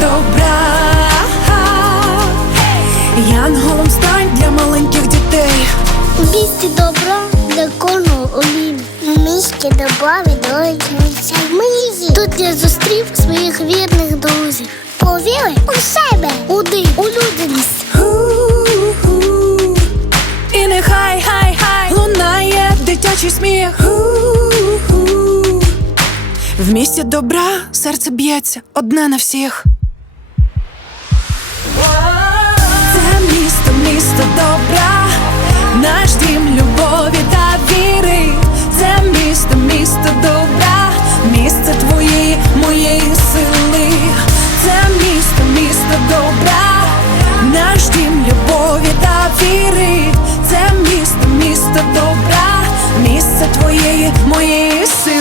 Добра. Янголом стань для маленьких дітей. У місті добра для кожного олім. У місті добра відроджується мрії. Тут я зустрів своїх вірних друзів. Повіри у себе, у дим, у людяність. І нехай хай хай лунає дитячий сміх. В місті добра серце б'ється одне на всіх. Любові віри. Це місто, місто добра, місце твоєї, моєї сили.